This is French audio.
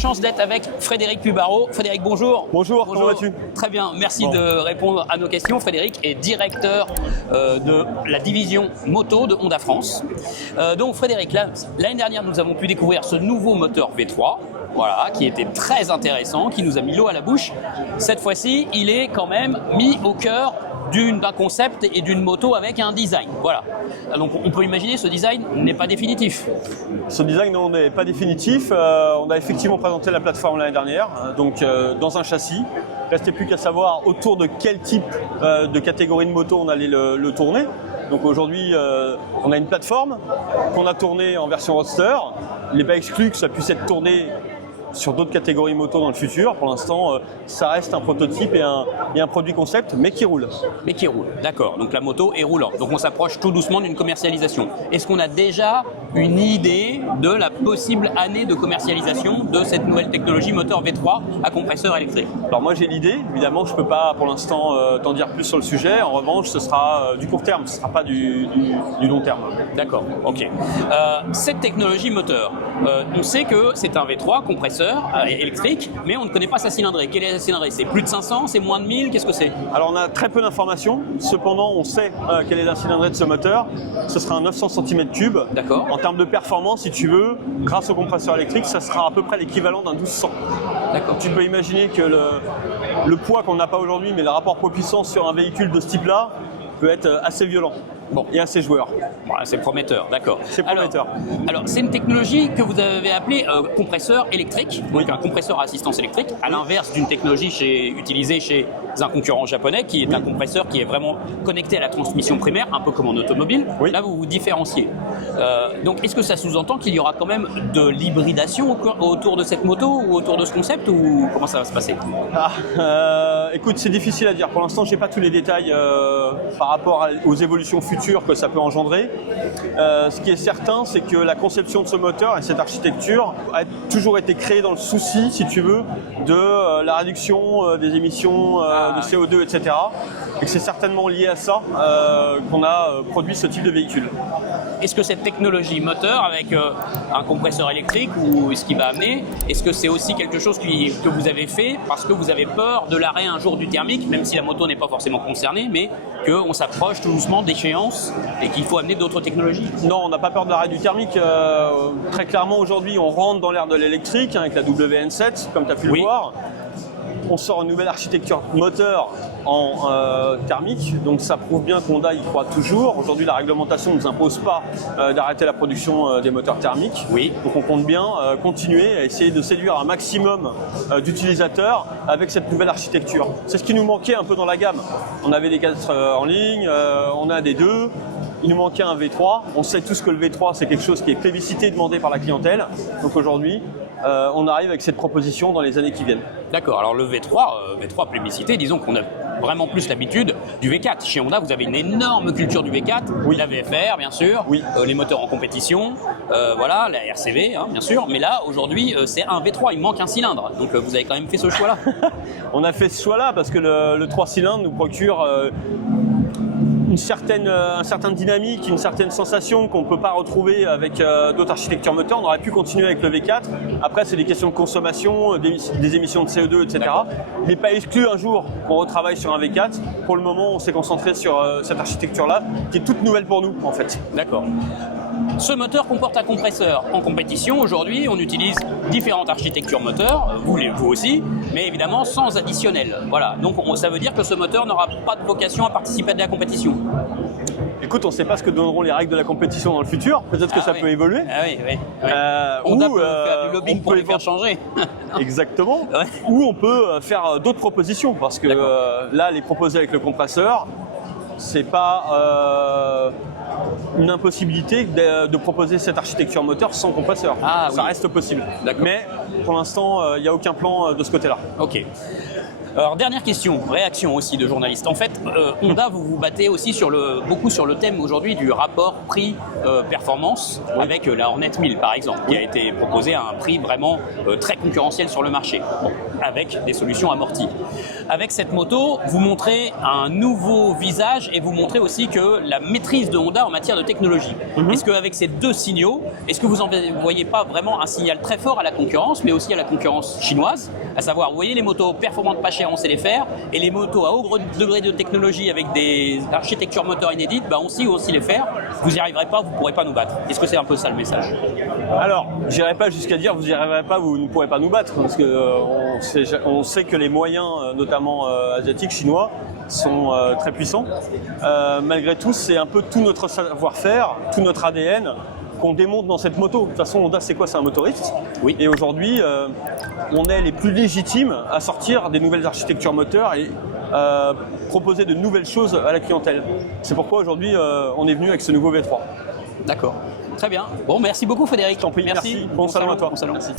chance d'être avec Frédéric Pubaro. Frédéric, bonjour. Bonjour, comment vas-tu? Très bien, merci de répondre à nos questions. Frédéric est directeur de la division moto de Honda France. Donc Frédéric, l'année dernière, nous avons pu découvrir ce nouveau moteur V3. Voilà, qui était très intéressant, qui nous a mis l'eau à la bouche. Cette fois-ci, il est quand même mis au cœur d'un concept et d'une moto avec un design. Voilà. Donc on peut imaginer ce design n'est pas définitif. Ce design n'est pas définitif. On a effectivement présenté la plateforme l'année dernière, donc dans un châssis. Il ne restait plus qu'à savoir autour de quel type de catégorie de moto on allait le tourner. Donc aujourd'hui, on a une plateforme qu'on a tournée en version roadster. Il n'est pas exclu que ça puisse être tourné sur d'autres catégories moto dans le futur. Pour l'instant, ça reste un prototype et un produit concept, mais qui roule. Mais qui roule, d'accord. Donc la moto est roulante. Donc on s'approche tout doucement d'une commercialisation. Est-ce qu'on a déjà une idée de la possible année de commercialisation de cette nouvelle technologie moteur V3 à compresseur électrique? Alors moi j'ai l'idée, évidemment je ne peux pas pour l'instant t'en dire plus sur le sujet. En revanche, ce sera du court terme, ce ne sera pas du long terme. D'accord, ok. Cette technologie moteur, on sait que c'est un V3 compresseur électrique, mais on ne connaît pas sa cylindrée. Quelle est la cylindrée? C'est plus de 500, c'est moins de 1000, qu'est-ce que c'est? Alors on a très peu d'informations, cependant on sait quelle est la cylindrée de ce moteur. Ce sera un 900 cm3. D'accord. En termes de performance, si tu veux, grâce au compresseur électrique, ça sera à peu près l'équivalent d'un 1200. D'accord. Tu peux imaginer que le poids qu'on n'a pas aujourd'hui, mais le rapport poids-puissance sur un véhicule de ce type-là peut être assez violent. Bon. Et assez joueur. Voilà, c'est prometteur, d'accord. C'est prometteur. Alors c'est une technologie que vous avez appelée compresseur électrique, donc un compresseur à assistance électrique, à l'inverse d'une technologie utilisée chez un concurrent japonais qui est un compresseur qui est vraiment connecté à la transmission primaire, un peu comme en automobile. Oui. Là, vous vous différenciez. Donc est-ce que ça sous-entend qu'il y aura quand même de l'hybridation autour de cette moto ou autour de ce concept, ou comment ça va se passer? Écoute, c'est difficile à dire. Pour l'instant, je n'ai pas tous les détails par rapport aux évolutions futures que ça peut engendrer. Ce qui est certain, c'est que la conception de ce moteur et cette architecture a toujours été créée dans le souci, si tu veux, de la réduction des émissions de CO2, etc. Et que c'est certainement lié à ça qu'on a produit ce type de véhicule. Est-ce que cette technologie moteur avec un compresseur électrique, ou ce qui va amener, est-ce que c'est aussi quelque chose que vous avez fait parce que vous avez peur de l'arrêt un jour du thermique, même si la moto n'est pas forcément concernée, mais qu'on s'approche tout doucement d'échéance et qu'il faut amener d'autres technologies? Non, on n'a pas peur de l'arrêt du thermique. Très clairement, aujourd'hui, on rentre dans l'ère de l'électrique avec la WN7, comme tu as pu le voir. On sort une nouvelle architecture moteur en thermique, donc ça prouve bien qu'Honda y croit toujours. Aujourd'hui, la réglementation ne nous impose pas d'arrêter la production des moteurs thermiques. Oui. Donc on compte bien continuer à essayer de séduire un maximum d'utilisateurs avec cette nouvelle architecture. C'est ce qui nous manquait un peu dans la gamme. On avait des 4 en ligne, on a des 2. Il nous manquait un V3. On sait tous que le V3, c'est quelque chose qui est plébiscité et demandé par la clientèle. Donc aujourd'hui, on arrive avec cette proposition dans les années qui viennent. D'accord. Alors le V3 plébiscité, disons qu'on a vraiment plus l'habitude du V4. Chez Honda, vous avez une énorme culture du V4, oui. La VFR bien sûr, oui. Les moteurs en compétition, voilà, la RCV bien sûr, mais là aujourd'hui c'est un V3, il manque un cylindre, donc vous avez quand même fait ce choix-là. On a fait ce choix-là parce que le 3 cylindres nous procure un certain dynamique, une certaine sensation qu'on ne peut pas retrouver avec d'autres architectures moteurs. On aurait pu continuer avec le V4. Après, c'est des questions de consommation, des émissions de CO2, etc. Il n'est pas exclu un jour qu'on retravaille sur un V4. Pour le moment, on s'est concentré sur cette architecture-là, qui est toute nouvelle pour nous, en fait. D'accord. Ce moteur comporte un compresseur. En compétition, aujourd'hui, on utilise différentes architectures moteurs, vous aussi, mais évidemment sans additionnel. Voilà. Donc ça veut dire que ce moteur n'aura pas de vocation à participer à de la compétition. Écoute, on ne sait pas ce que donneront les règles de la compétition dans le futur. Peut-être que ça peut évoluer. Ah oui. On peut faire du lobbying pour les faire changer. Exactement. Ouais. Ou on peut faire d'autres propositions, parce que là, les proposer avec le compresseur, c'est pas une impossibilité de proposer cette architecture moteur sans compresseur. Ça reste possible. Mais pour l'instant, il n'y a aucun plan de ce côté-là. Ok. Alors dernière question, réaction aussi de journalistes. En fait, Honda, vous vous battez aussi beaucoup sur le thème aujourd'hui du rapport prix-performance avec la Hornet 1000 par exemple, qui a été proposée à un prix vraiment très concurrentiel sur le marché, avec des solutions amorties. avec cette moto, vous montrez un nouveau visage et vous montrez aussi que la maîtrise de Honda en matière de technologie. Est-ce qu'avec ces deux signaux, est-ce que vous ne voyez pas vraiment un signal très fort à la concurrence, mais aussi à la concurrence chinoise, à savoir, vous voyez les motos performantes pas chères, on sait les faire, et les motos à haut degré de technologie avec des architectures moteurs inédites, on sait aussi les faire, vous n'y arriverez pas, vous ne pourrez pas nous battre. Est-ce que c'est un peu ça le message? Alors, j'irai pas jusqu'à dire vous n'y arriverez pas, vous ne pourrez pas nous battre, parce que on sait que les moyens, notamment asiatiques, chinois, sont très puissants. Malgré tout, c'est un peu tout notre savoir-faire, tout notre ADN qu'on démonte dans cette moto. De toute façon, Honda, c'est quoi? C'est un motoriste. Oui. Et aujourd'hui, on est les plus légitimes à sortir des nouvelles architectures moteurs et proposer de nouvelles choses à la clientèle. C'est pourquoi aujourd'hui, on est venu avec ce nouveau V3. D'accord. Très bien. Bon, merci beaucoup Frédéric. Je t'en prie, merci. Bon salon à toi. Bon salon. Merci.